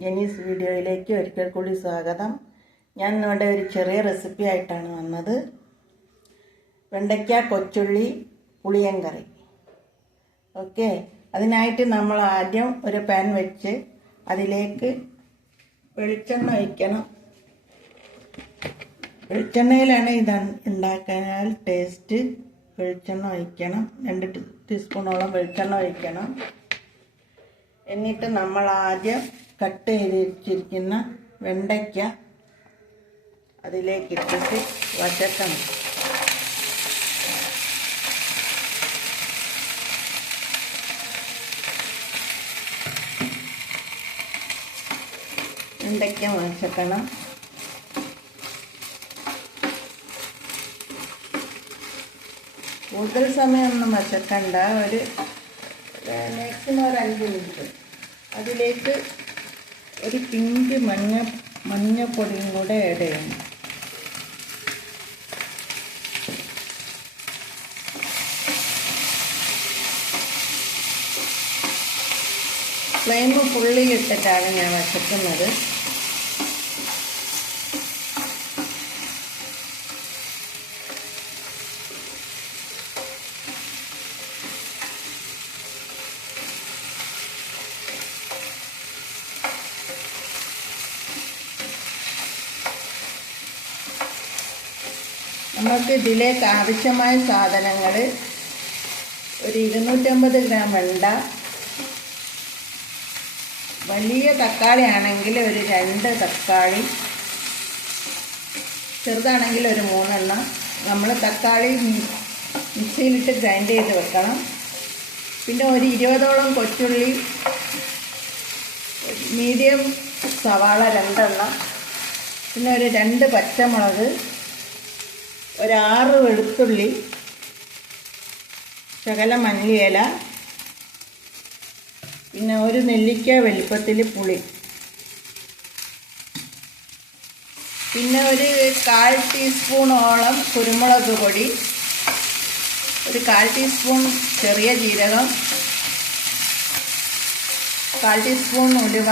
ജെനീസ് വീഡിയോയിലേക്ക് ഒരിക്കൽ കൂടി സ്വാഗതം. ഞാൻ ഇവിടെ ഒരു ചെറിയ റെസിപ്പി ആയിട്ടാണ് വന്നത്. വെണ്ടയ്ക്ക കൊച്ചുള്ളി പുളിയൻ കറി. ഓക്കെ, അതിനായിട്ട് നമ്മൾ ആദ്യം ഒരു പാൻ വെച്ച് അതിലേക്ക് വെളിച്ചെണ്ണ ഒഴിക്കണം. വെളിച്ചെണ്ണയിലാണ് ഇത് ഉണ്ടാക്കാൻ ടേസ്റ്റ്. വെളിച്ചെണ്ണ ഒഴിക്കണം. 2 ടീസ്പൂണോളം വെളിച്ചെണ്ണ ഒഴിക്കണം. എന്നിട്ട് നമ്മൾ ആദ്യം കട്ട് ചെയ്ത് വെച്ചിരിക്കുന്ന വെണ്ടയ്ക്ക അതിലേക്ക് ഇട്ടിട്ട് വഴറ്റണം. വെണ്ടയ്ക്ക വഴറ്റണം. കൂടുതൽ സമയമൊന്നും വഴറ്റണ്ട, ഒരു മാക്സിമം ഒരു 5 മിനിറ്റ്. അതിലേക്ക് ഒരു പിഞ്ച് മഞ്ഞപ്പൊടിയും കൂടെ ആഡ് ചെയ്യണം. ഫ്ലെയിം ഫുള്ളി ഇട്ടിട്ടാണ് ഞാൻ വഴറ്റുന്നത്. നമുക്ക് ഇതിലേക്ക് ആവശ്യമായ സാധനങ്ങൾ: ഒരു 250 ഗ്രാം വെണ്ട, വലിയ തക്കാളി ആണെങ്കിൽ ഒരു 2 തക്കാളി, ചെറുതാണെങ്കിൽ ഒരു 3 എണ്ണം. നമ്മൾ തക്കാളി മിക്സിയിലിട്ട് ഗ്രൈൻഡ് ചെയ്ത് വെക്കണം. പിന്നെ ഒരു 20ഓളം കൊച്ചുള്ളി, മീഡിയം സവാള 2 എണ്ണം, പിന്നെ ഒരു 2 പച്ചമുളക്, ഒരു 6 വെളുത്തുള്ളി, ശകലം മല്ലിയില, പിന്നെ ഒരു നെല്ലിക്ക വലിപ്പത്തിൽ പുളി, പിന്നെ ഒരു 1/4 ടീസ്പൂണോളം കുരുമുളക് പൊടി, ഒരു 1/4 ടീസ്പൂൺ ചെറിയ ജീരകം, 1/4 ടീസ്പൂൺ ഉലുവ,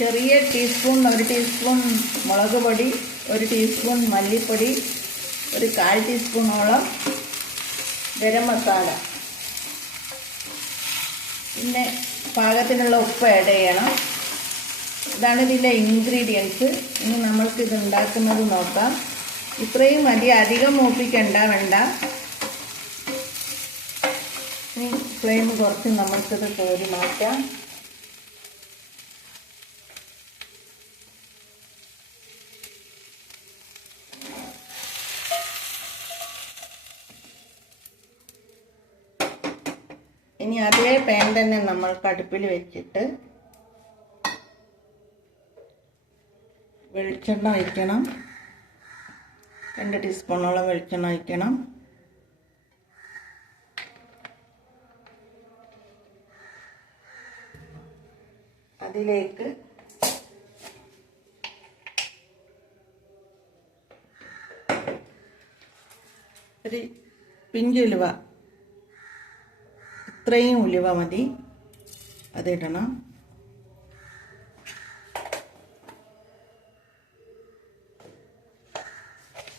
ചെറിയ ടീസ്പൂൺ 1 ടീസ്പൂൺ മുളക് പൊടി, 1 ടീസ്പൂൺ മല്ലിപ്പൊടി, ഒരു 1/4 ടീസ്പൂണോളം ഗരം മസാല, പിന്നെ പാകത്തിനുള്ള ഉപ്പ് ആഡ് ചെയ്യണം. ഇതാണ് ഇതിൻ്റെ ഇൻഗ്രീഡിയൻസ്. ഇനി നമ്മൾക്ക് ഇത് ഉണ്ടാക്കുന്നത് നോക്കാം. ഇത്രയും മതി, അധികം മൂപ്പിക്കണ്ട വേണ്ട. ഇനി ഫ്ലെയിം കുറച്ച് നമുക്കിത് കോരി മാറ്റാം. ഇനി അതേ പാൻ തന്നെ നമ്മൾ അടുപ്പിൽ വെച്ചിട്ട് വെളിച്ചെണ്ണ ഒഴിക്കണം. 2 ടീസ്പൂണോളം വെളിച്ചെണ്ണ ഒഴിക്കണം. അതിലേക്ക് ഒരു പിഞ്ച് ഉലുവ, ഇത്രയും ഉലുവ മതി, അതിടണം.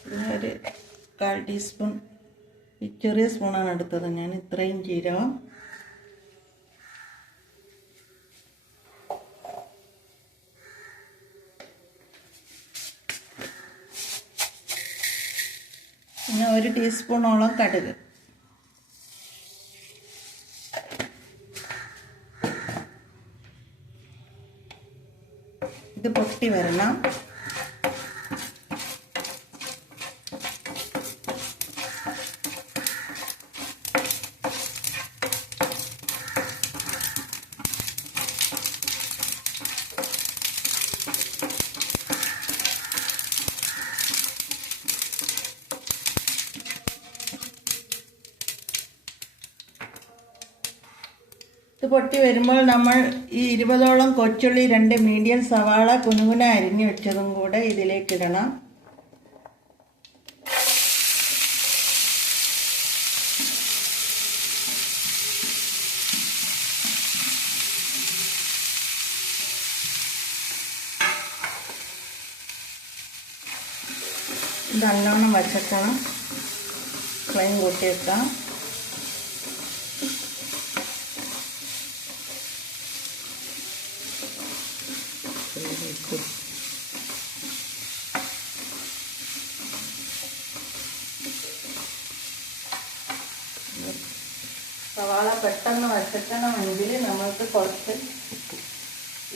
പിന്നെ ഒരു 1/4 ടീസ്പൂൺ, ഈ ചെറിയ സ്പൂണാണ് എടുത്തത് ഞാൻ, ഇത്രയും ജീരകം, പിന്നെ 1 ടീസ്പൂണോളം കടുക്. ഇത് പൊട്ടി വരണം. ഇത് പൊട്ടി വരുമ്പോൾ നമ്മൾ ഈ 20ഓളം കൊച്ചുള്ളി, 2 മീഡിയം സവാള കുനുകുന അരിഞ്ഞു വെച്ചതും കൂടെ ഇതിലേക്കിടണം. നല്ലോണം വച്ചക്കണം. ഫ്ലെയിം കൂട്ടി വെക്കാം. സവാള പെട്ടെന്ന് വച്ചക്കണമെങ്കിൽ നമ്മൾക്ക് കുറച്ച്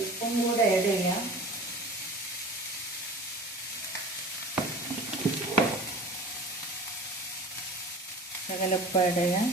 ഉപ്പും കൂടെ ആഡ് ചെയ്യാം. ശകലം ഉപ്പ് ആഡ് ചെയ്യാം.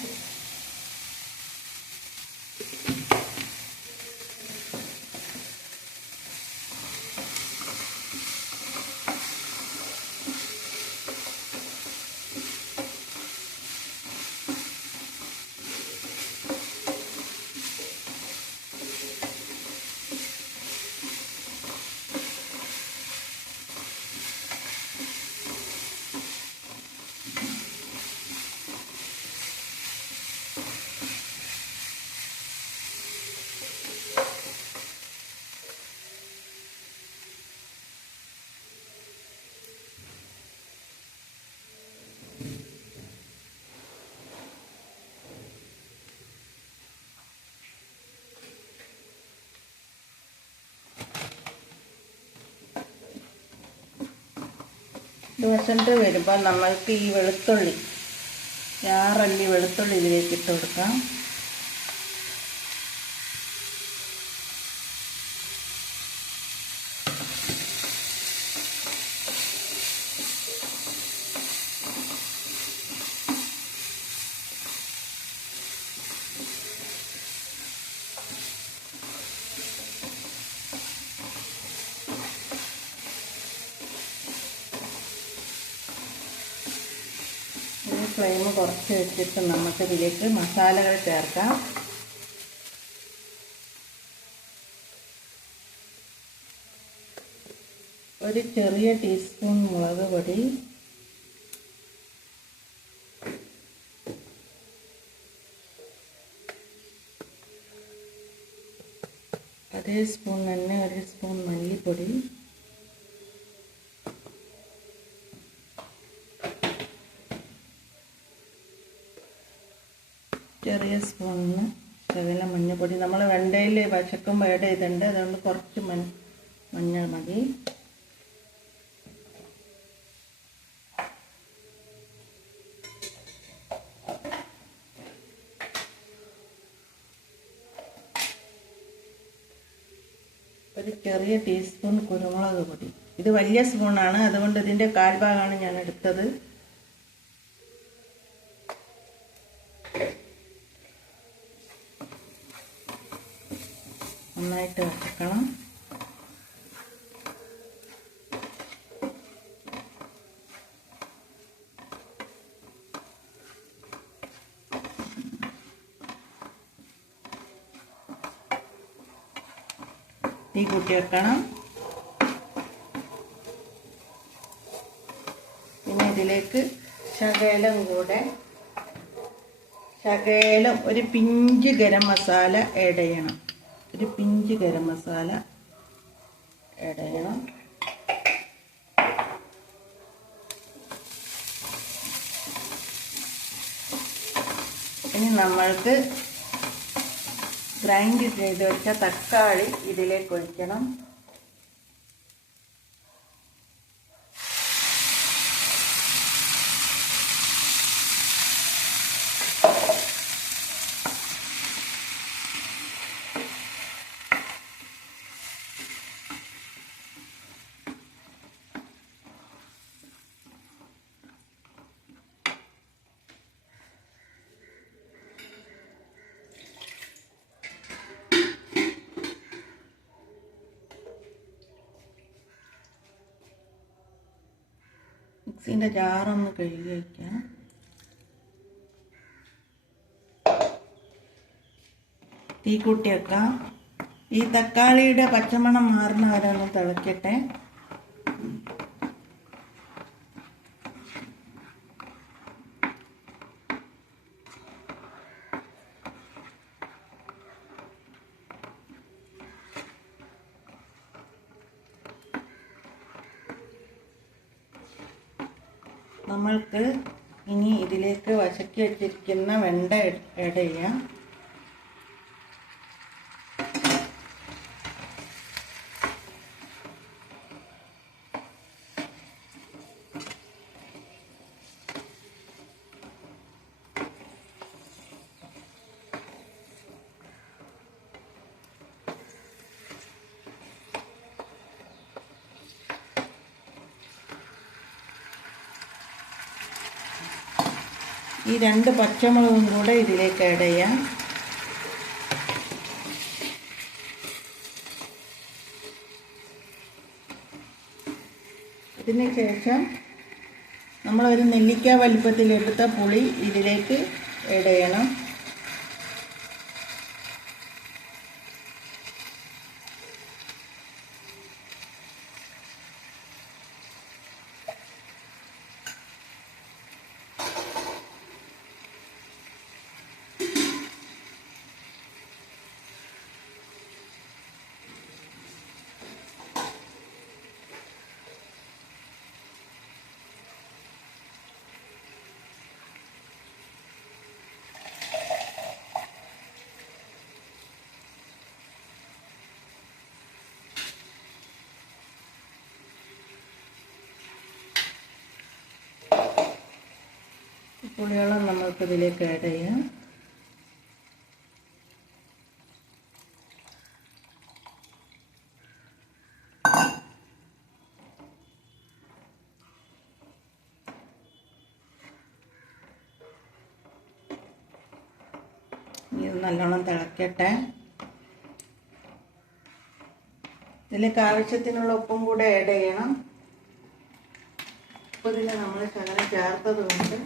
ഇത് വച്ചിട്ട് വരുമ്പോൾ നമ്മൾക്ക് ഈ വെളുത്തുള്ളി 6 അല്ലി വെളുത്തുള്ളി ഇതിലേക്ക് ഇട്ട് കൊടുക്കാം. ഫ്ലെയിം കുറച്ച് വെച്ചിട്ട് നമുക്കിതിലേക്ക് മസാലകൾ ചേർക്കാം. ഒരു ചെറിയ ടീസ്പൂൺ മുളക് പൊടി, അതേ സ്പൂൺ തന്നെ 1 സ്പൂൺ മല്ലിപ്പൊടി, ചെറിയ സ്പൂണിന് ശകലം മഞ്ഞൾപ്പൊടി. നമ്മൾ വെണ്ടയിൽ വച്ചക്കുമ്പോൾ ആഡ് ചെയ്തിട്ടുണ്ട്, അതുകൊണ്ട് കുറച്ച് മഞ്ഞൾ മതി. ഒരു ചെറിയ ടീസ്പൂൺ കുരുമുളക് പൊടി. ഇത് വലിയ സ്പൂണാണ്, അതുകൊണ്ട് ഇതിൻ്റെ 1/4 ഭാഗമാണ് ഞാൻ എടുത്തത്. നന്നായിട്ട് വച്ചക്കണം. തീ കൂട്ടി വെക്കണം. പിന്നെ ഇതിലേക്ക് ശകലം ഒരു പിഞ്ച് ഗരം മസാല ആഡ് ചെയ്യണം. ഒരു പിഞ്ച് ഗരം മസാല ആഡ് ചെയ്യണം. ഇനി നമ്മൾക്ക് ഗ്രൈൻഡ് ചെയ്ത് വെച്ച തക്കാളി ഇതിലേക്ക് ഒഴിക്കണം. മിക്സിൻ്റെ ജാറൊന്ന് കഴുകി വയ്ക്കാം. തീ കൂട്ടി വെക്കാം. ഈ തക്കാളിയുടെ പച്ചമണം മാറുന്ന വരെ ഒന്ന് തിളക്കട്ടെ. നമ്മൾക്ക് ഇനി ഇതിലേക്ക് വശക്കി വെച്ചിരിക്കുന്ന വെണ്ട ആഡ് ചെയ്യാം. ഈ 2 പച്ചമുളകും കൂടെ ഇതിലേക്ക് ആഡ് ചെയ്യാം. അതിന് ശേഷം നമ്മളൊരു നെല്ലിക്ക വലിപ്പത്തിലെടുത്ത പുളി ഇതിലേക്ക് ആഡ് ചെയ്യണം. പുളിവെള്ളം നമ്മൾക്ക് ഇതിലേക്ക് ആഡ് ചെയ്യാം. ഇത് നല്ലോണം തിളക്കട്ടെ. ഇതിലേക്ക് ആവശ്യത്തിനുള്ള ഉപ്പും കൂടെ ആഡ് ചെയ്യണം. ഉപ്പ് ഇതിൽ നമ്മൾ ശകലം ചേർത്തത് കൊണ്ട്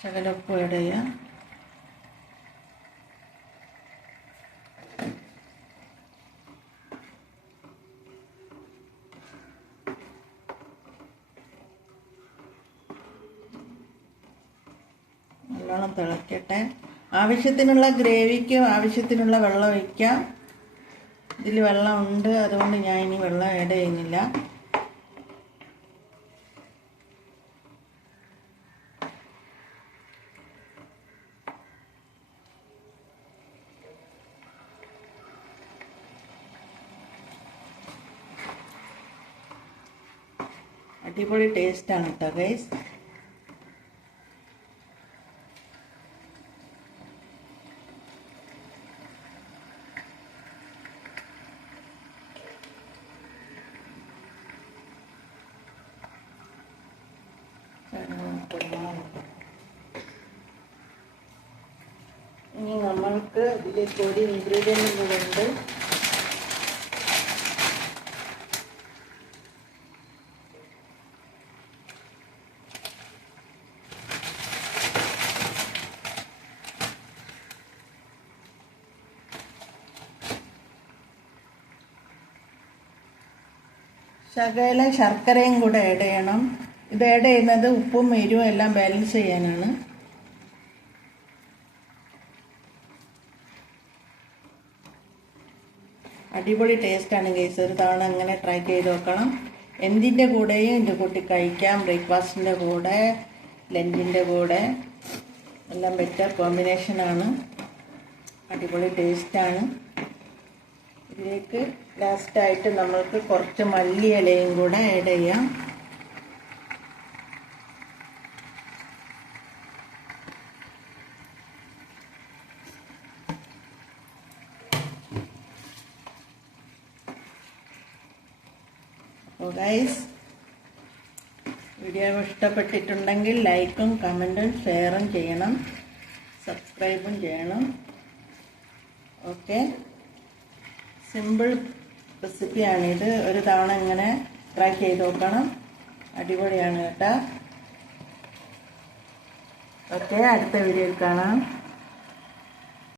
ശകലം ഉപ്പ് ആഡ് ചെയ്യാം. നല്ലോണം തിളക്കട്ടെ. ആവശ്യത്തിനുള്ള ഗ്രേവിക്ക് ആവശ്യത്തിനുള്ള വെള്ളം ഒഴിക്കാം. ഇതിൽ വെള്ളം ഉണ്ട്, അതുകൊണ്ട് ഞാൻ ഇനി വെള്ളം ആഡ് ചെയ്യുന്നില്ല. അടിപൊളി ടേസ്റ്റാണ് കേട്ടോ ഗൈസ്. ഇനി നമ്മൾക്ക് ഇതിലേക്ക് ഒരു ഇൻഗ്രീഡിയൻറ്റും കൂടെ ഉണ്ട്. ശകലം ശർക്കരയും കൂടെ ആഡ് ചെയ്യണം. ഇത് ആഡ് ചെയ്യുന്നത് ഉപ്പും എരിവും എല്ലാം ബാലൻസ് ചെയ്യാനാണ്. അടിപൊളി ടേസ്റ്റാണ് ഗൈസ്. ഒരു തവണ അങ്ങനെ ട്രൈ ചെയ്ത് നോക്കണം. എന്തിൻ്റെ കൂടെയും ഇത് കൂട്ടി കഴിക്കാം. ബ്രേക്ക്ഫാസ്റ്റിൻ്റെ കൂടെ, ലഞ്ചിൻ്റെ കൂടെ എല്ലാം ബെറ്റർ കോമ്പിനേഷനാണ്. അടിപൊളി ടേസ്റ്റാണ്. ഇതിലേക്ക് ലാസ്റ്റായിട്ട് നമ്മൾക്ക് കുറച്ച് മല്ലിയിലയും കൂടെ ആഡ് ചെയ്യാം. അപ്പോൾ ഗൈസ്, വീഡിയോ ഇഷ്ടപ്പെട്ടിട്ടുണ്ടെങ്കിൽ ലൈക്കും കമൻറ്റും ഷെയറും ചെയ്യണം, സബ്സ്ക്രൈബും ചെയ്യണം. ഓക്കെ, സിമ്പിൾ റെസിപ്പിയാണിത്. ഒരു തവണ ഇങ്ങനെ ട്രൈ ചെയ്ത് നോക്കണം. അടിപൊളിയാണ് കേട്ടോ. ഓക്കെ, അടുത്ത വീഡിയോയിൽ കാണാം.